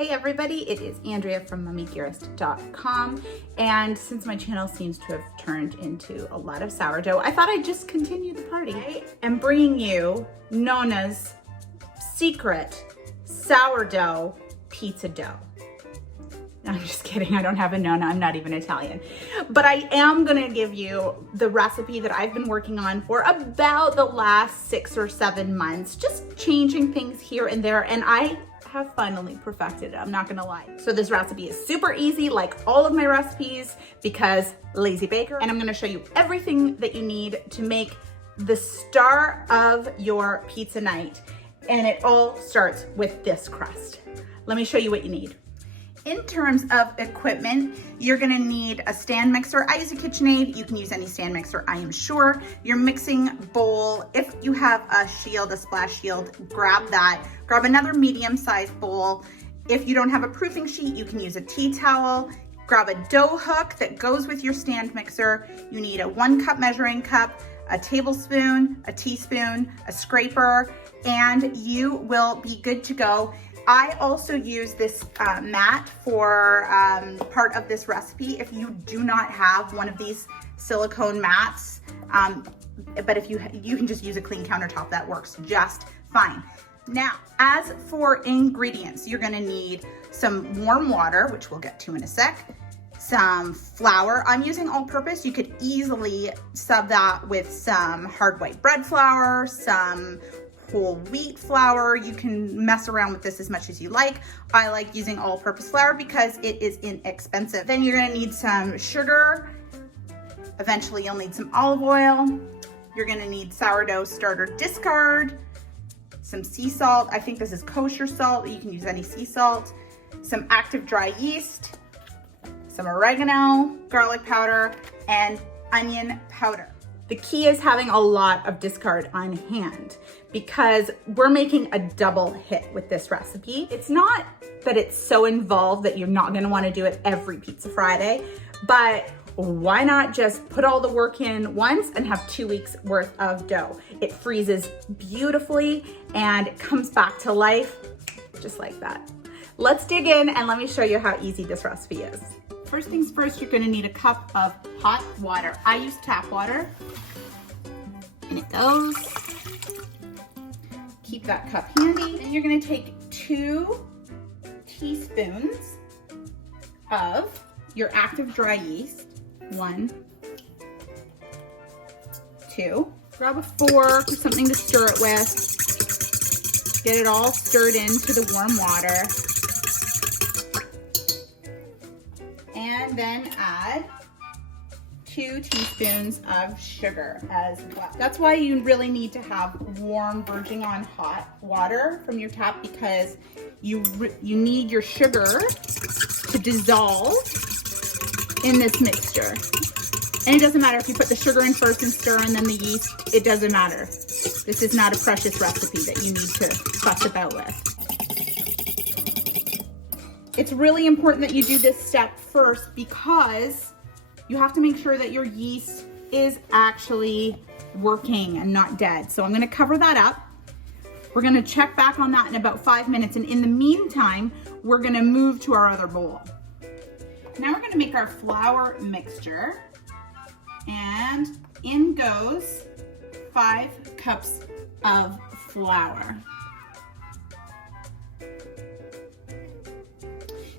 Hey everybody, it is Andrea from mummydearest.com, and since my channel seems to have turned into a lot of sourdough, I thought I'd just continue the party. I am bringing you Nona's secret sourdough pizza dough. No, I'm just kidding, I don't have a Nona, I'm not even Italian. But I am gonna give you the recipe that I've been working on for about the last 6 or 7 months, just changing things here and there, and I have finally perfected it, I'm not gonna lie. So this recipe is super easy, like all of my recipes, because lazy baker, and I'm gonna show you everything that you need to make the star of your pizza night. And it all starts with this crust. Let me show you what you need. In terms of equipment, you're gonna need a stand mixer. I use a KitchenAid. You can use any stand mixer, I am sure. Your mixing bowl, if you have a shield, a splash shield, grab that. Grab another medium-sized bowl. If you don't have a proofing sheet, you can use a tea towel. Grab a dough hook that goes with your stand mixer. You need a 1 cup measuring cup, a tablespoon, a teaspoon, a scraper, and you will be good to go. I also use this mat for part of this recipe. If you do not have one of these silicone mats, but if you can just use a clean countertop, that works just fine. Now, as for ingredients, you're gonna need some warm water, which we'll get to in a sec, some flour. I'm using all-purpose. You could easily sub that with some hard white bread flour, some whole wheat flour. You can mess around with this as much as you like. I like using all-purpose flour because it is inexpensive. Then you're gonna need some sugar. Eventually you'll need some olive oil. You're gonna need sourdough starter discard, some sea salt. I think this is kosher salt. You can use any sea salt. Some active dry yeast, some oregano, garlic powder, and onion powder. The key is having a lot of discard on hand because we're making a double hit with this recipe. It's not that it's so involved that you're not gonna wanna do it every Pizza Friday, but why not just put all the work in once and have 2 weeks worth of dough? It freezes beautifully and it comes back to life just like that. Let's dig in and let me show you how easy this recipe is. First things first, you're gonna need a cup of hot water. I use tap water. And it goes. Keep that cup handy. Then you're gonna take 2 teaspoons of your active dry yeast. 1, 2. Grab a fork or something to stir it with. Get it all stirred into the warm water. And then add 2 teaspoons of sugar as well. That's why you really need to have warm, verging on hot water from your tap, because you need your sugar to dissolve in this mixture. And it doesn't matter if you put the sugar in first and stir and then the yeast, it doesn't matter. This is not a precious recipe that you need to fuss about with. It's really important that you do this step first because you have to make sure that your yeast is actually working and not dead. So I'm gonna cover that up. We're gonna check back on that in about 5 minutes. And in the meantime, we're gonna move to our other bowl. Now we're gonna make our flour mixture. And in goes 5 cups of flour.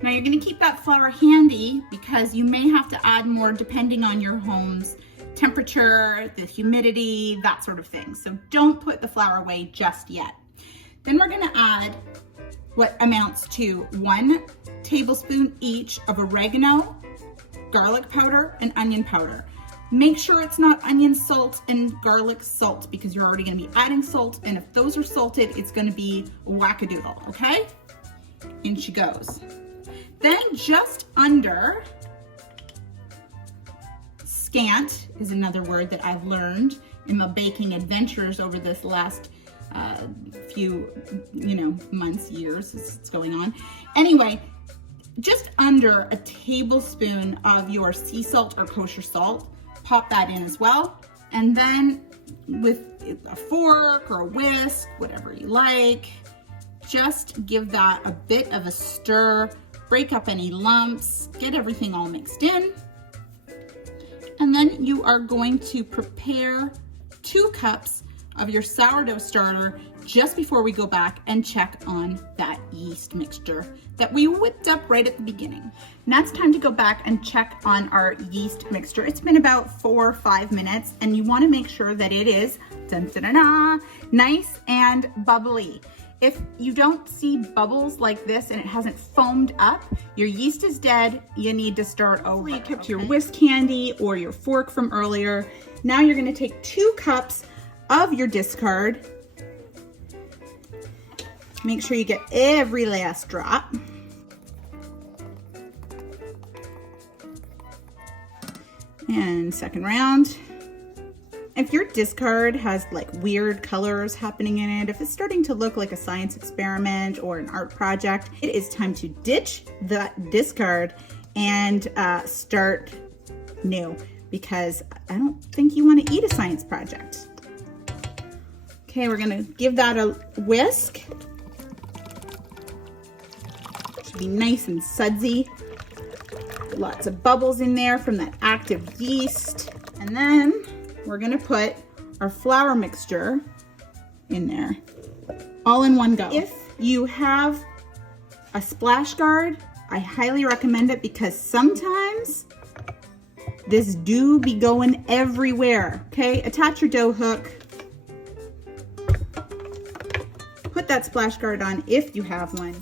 Now you're gonna keep that flour handy because you may have to add more depending on your home's temperature, the humidity, that sort of thing. So don't put the flour away just yet. Then we're gonna add what amounts to 1 tablespoon each of oregano, garlic powder, and onion powder. Make sure it's not onion salt and garlic salt because you're already gonna be adding salt, and if those are salted, it's gonna be wackadoodle, okay? In she goes. Then just under, scant is another word that I've learned in my baking adventures over this last few, months, years, it's going on. Anyway, just under a tablespoon of your sea salt or kosher salt, pop that in as well. And then with a fork or a whisk, whatever you like, just give that a bit of a stir, break up any lumps, get everything all mixed in. And then you are going to prepare 2 cups of your sourdough starter just before we go back and check on that yeast mixture that we whipped up right at the beginning. Now it's time to go back and check on our yeast mixture. It's been about 4 or 5 minutes, and you want to make sure that it is nice and bubbly. If you don't see bubbles like this and it hasn't foamed up, your yeast is dead. You need to start over. You kept your whisk candy or your fork from earlier. Now you're going to take 2 cups of your discard. Make sure you get every last drop. And second round. If your discard has like weird colors happening in it, if it's starting to look like a science experiment or an art project, it is time to ditch that discard and start new, because I don't think you want to eat a science project. Okay, we're gonna give that a whisk. Should be nice and sudsy. Lots of bubbles in there from that active yeast. And then we're gonna put our flour mixture in there, all in one go. If you have a splash guard, I highly recommend it, because sometimes this do be going everywhere. Okay, attach your dough hook. Put that splash guard on if you have one.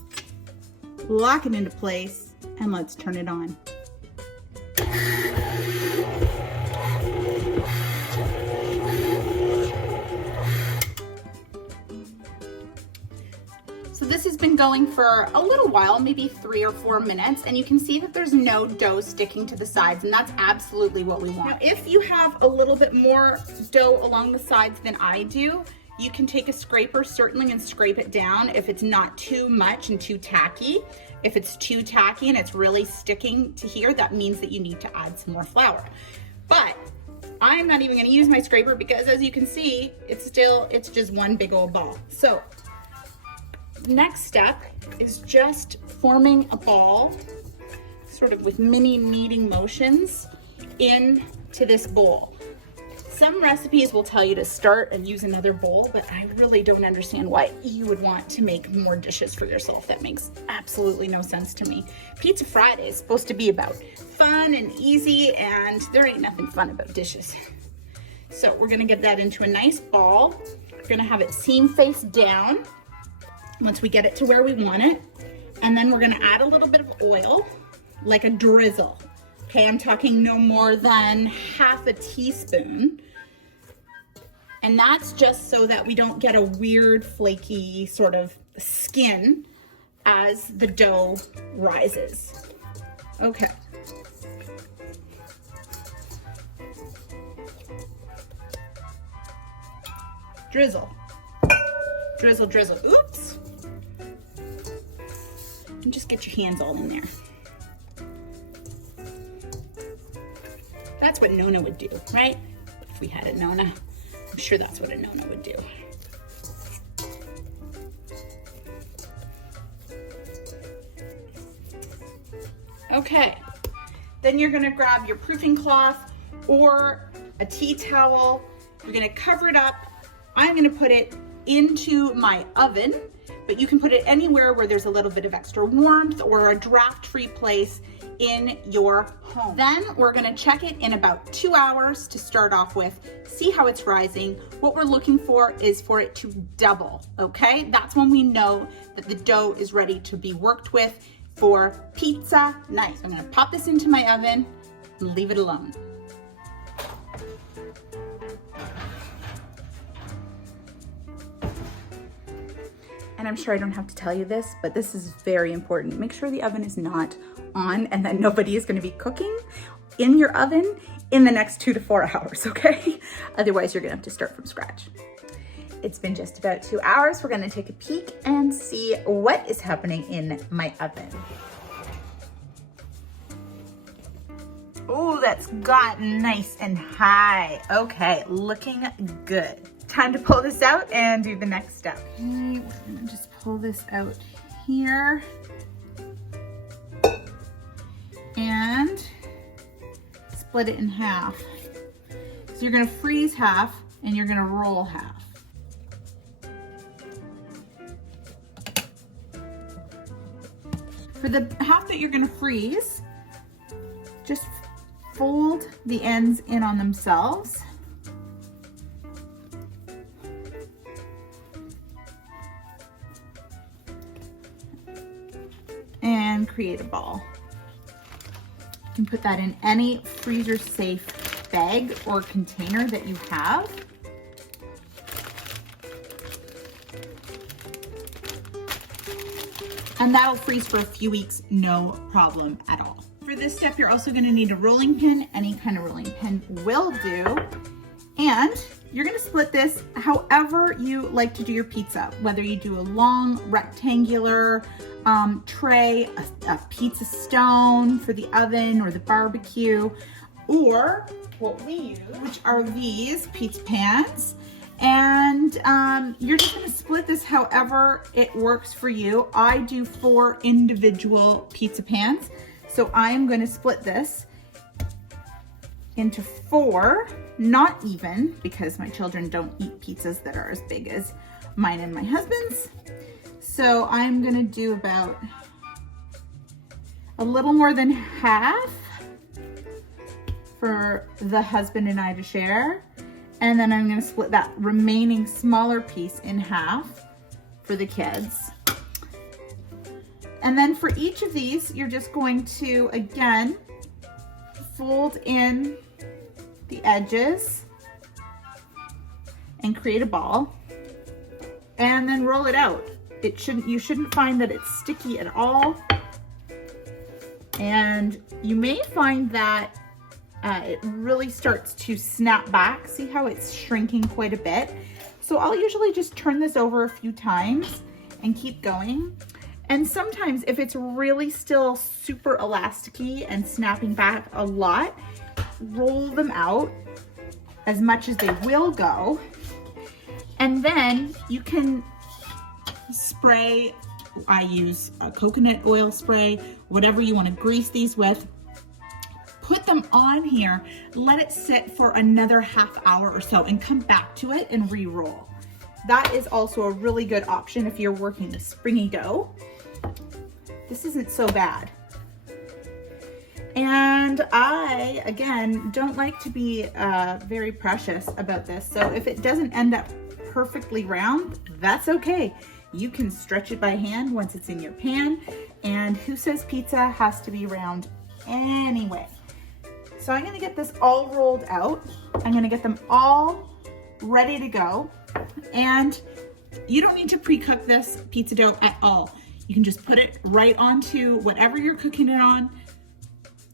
Lock it into place, and let's turn it on. So this has been going for a little while, maybe 3 or 4 minutes, and you can see that there's no dough sticking to the sides, and that's absolutely what we want. Now, if you have a little bit more dough along the sides than I do, you can take a scraper certainly and scrape it down if it's not too much and too tacky. If it's too tacky and it's really sticking to here, that means that you need to add some more flour. But I'm not even gonna use my scraper, because as you can see, it's just one big old ball. So next step is just forming a ball, sort of with mini kneading motions into this bowl. Some recipes will tell you to start and use another bowl, but I really don't understand why you would want to make more dishes for yourself. That makes absolutely no sense to me. Pizza Friday is supposed to be about fun and easy, and there ain't nothing fun about dishes. So we're gonna get that into a nice ball. We're gonna have it seam face down once we get it to where we want it. And then we're gonna add a little bit of oil, like a drizzle. Okay, I'm talking no more than half a teaspoon. And that's just so that we don't get a weird flaky sort of skin as the dough rises. Okay. Drizzle. Drizzle, drizzle. Oops. And just get your hands all in there. That's what Nona would do, right? If we had a Nona, I'm sure that's what a Nona would do. Okay, then you're gonna grab your proofing cloth or a tea towel. You're gonna cover it up. I'm gonna put it into my oven, but you can put it anywhere where there's a little bit of extra warmth or a draft-free place in your home. Then we're gonna check it in about 2 hours to start off with, see how it's rising. What we're looking for is for it to double, okay? That's when we know that the dough is ready to be worked with for pizza night. I'm gonna pop this into my oven and leave it alone. And I'm sure I don't have to tell you this, but this is very important. Make sure the oven is not on and that nobody is gonna be cooking in your oven in the next 2 to 4 hours, okay? Otherwise, you're gonna have to start from scratch. It's been just about 2 hours. We're gonna take a peek and see what is happening in my oven. Oh, that's gotten nice and high. Okay, looking good. Time to pull this out and do the next step. Okay, we're gonna just pull this out here and split it in half. So you're gonna freeze half and you're gonna roll half. For the half that you're gonna freeze, just fold the ends in on themselves. And create a ball. You can put that in any freezer safe bag or container that you have. And that'll freeze for a few weeks, no problem at all. For this step, you're also gonna need a rolling pin. Any kind of rolling pin will do. And you're gonna split this however you like to do your pizza, whether you do a long rectangular tray, a pizza stone for the oven or the barbecue, or what we use, which are these pizza pans. And you're just gonna split this however it works for you. I do 4 individual pizza pans. So I'm gonna split this into 4, not even, because my children don't eat pizzas that are as big as mine and my husband's. So I'm gonna do about a little more than half for the husband and I to share. And then I'm gonna split that remaining smaller piece in half for the kids. And then for each of these, you're just going to, again, fold in the edges and create a ball, and then roll it out. You shouldn't find that it's sticky at all. And you may find that it really starts to snap back. See how it's shrinking quite a bit? So I'll usually just turn this over a few times and keep going. And sometimes if it's really still super elasticy and snapping back a lot, roll them out as much as they will go. And then you can spray, I use a coconut oil spray, whatever you want to grease these with. Put them on here, let it sit for another half hour or so and come back to it and re-roll. That is also a really good option if you're working the springy dough. This isn't so bad. And I, again, don't like to be very precious about this. So if it doesn't end up perfectly round, that's okay. You can stretch it by hand once it's in your pan. And who says pizza has to be round anyway? So I'm gonna get this all rolled out. I'm gonna get them all ready to go. And you don't need to pre-cook this pizza dough at all. You can just put it right onto whatever you're cooking it on,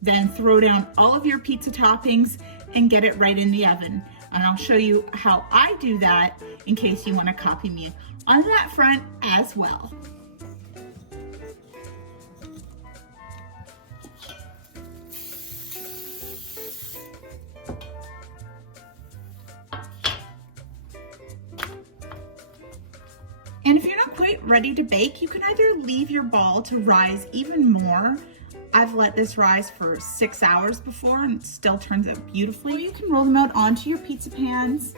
then throw down all of your pizza toppings and get it right in the oven. And I'll show you how I do that in case you want to copy me on that front as well. And if you're not quite ready to bake, you can either leave your ball to rise even more. I've let this rise for 6 hours before and it still turns out beautifully. Or you can roll them out onto your pizza pans,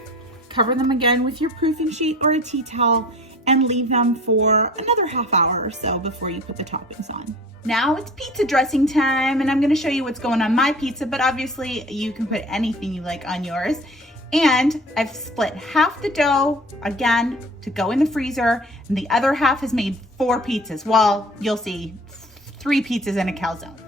cover them again with your proofing sheet or a tea towel, and leave them for another half hour or so before you put the toppings on. Now it's pizza dressing time, and I'm gonna show you what's going on my pizza, but obviously you can put anything you like on yours. And I've split half the dough, again, to go in the freezer, and the other half has made 4 pizzas. Well, you'll see 3 pizzas and a calzone.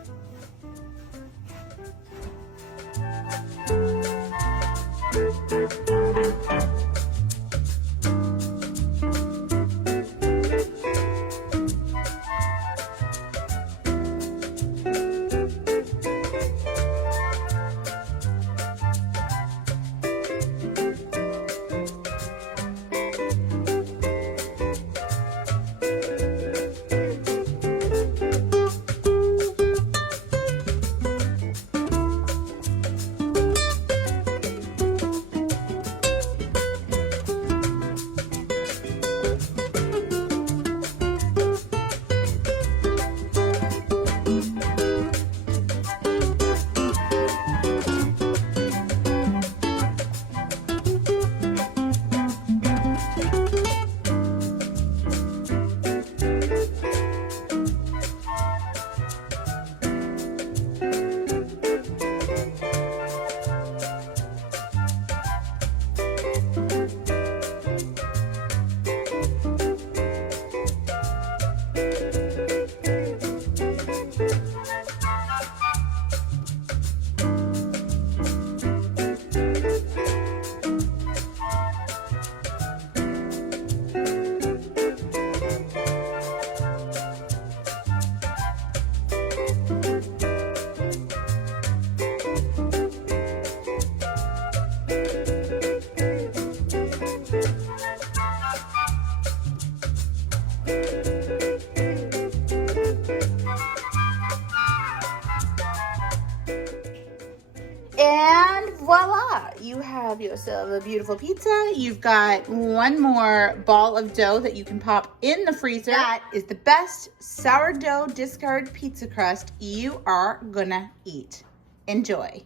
And voila, you have yourself a beautiful pizza. You've got one more ball of dough that you can pop in the freezer. That is the best sourdough discard pizza crust you are gonna eat. Enjoy.